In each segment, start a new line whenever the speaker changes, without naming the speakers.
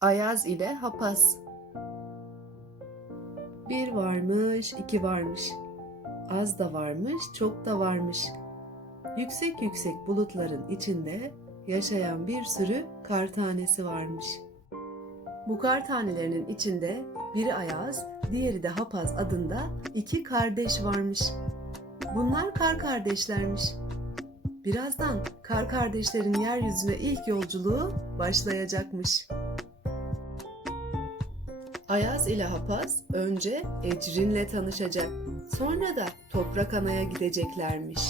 Ayaz ile Hapaz Bir varmış, iki varmış. Az da varmış, çok da varmış. Yüksek yüksek bulutların içinde yaşayan bir sürü kar tanesi varmış. Bu kar tanelerinin içinde biri Ayaz, diğeri de Hapaz adında iki kardeş varmış. Bunlar kar kardeşlermiş. Birazdan kar kardeşlerin yeryüzüne ilk yolculuğu başlayacakmış. Ayaz ile Hapaz önce Ecrin'le tanışacak. Sonra da Toprak Ana'ya gideceklermiş.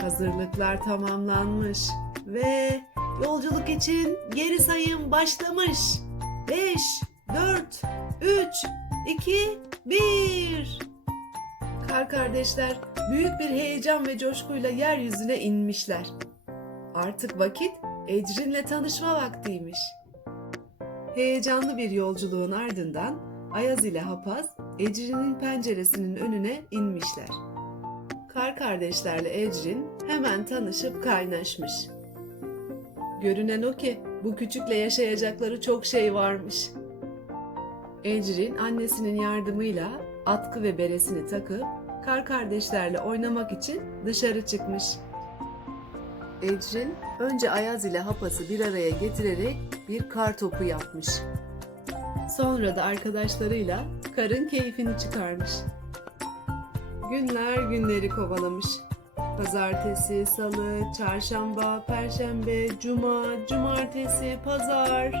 Hazırlıklar tamamlanmış ve yolculuk için geri sayım başlamış. 5, 4, 3, 2, 1. Kar kardeşler büyük bir heyecan ve coşkuyla yeryüzüne inmişler. Artık vakit Ecrin'le tanışma vaktiymiş. Heyecanlı bir yolculuğun ardından Ayaz ile Hapaz Ecrin'in penceresinin önüne inmişler. Kar kardeşlerle Ecrin hemen tanışıp kaynaşmış. Görünen o ki bu küçükle yaşayacakları çok şey varmış. Ecrin annesinin yardımıyla atkı ve beresini takıp kar kardeşlerle oynamak için dışarı çıkmış. Ecrin önce Ayaz ile Hapas'ı bir araya getirerek bir kar topu yapmış. Sonra da arkadaşlarıyla karın keyfini çıkarmış. Günler günleri kovalamış. Pazartesi, salı, çarşamba, perşembe, cuma, cumartesi, pazar.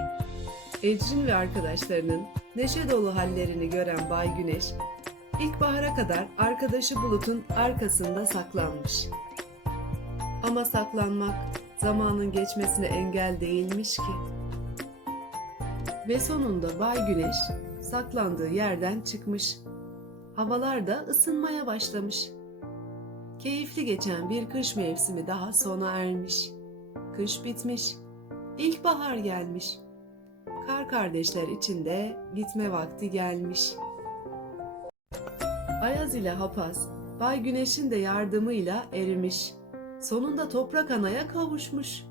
Ecrin ve arkadaşlarının neşe dolu hallerini gören Bay Güneş, ilkbahara kadar arkadaşı Bulut'un arkasında saklanmış. Ama saklanmak zamanın geçmesine engel değilmiş ki. Ve sonunda Bay Güneş saklandığı yerden çıkmış. Havalar da ısınmaya başlamış. Keyifli geçen bir kış mevsimi daha sona ermiş. Kış bitmiş. İlkbahar gelmiş. Kar kardeşler için de gitme vakti gelmiş. Ayaz ile Hapaz, Bay Güneş'in de yardımıyla erimiş. Sonunda toprak anaya kavuşmuş.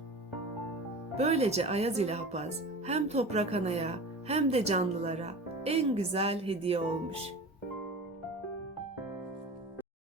Böylece Ayaz ile Hapaz hem toprak anaya hem de canlılara en güzel hediye olmuş.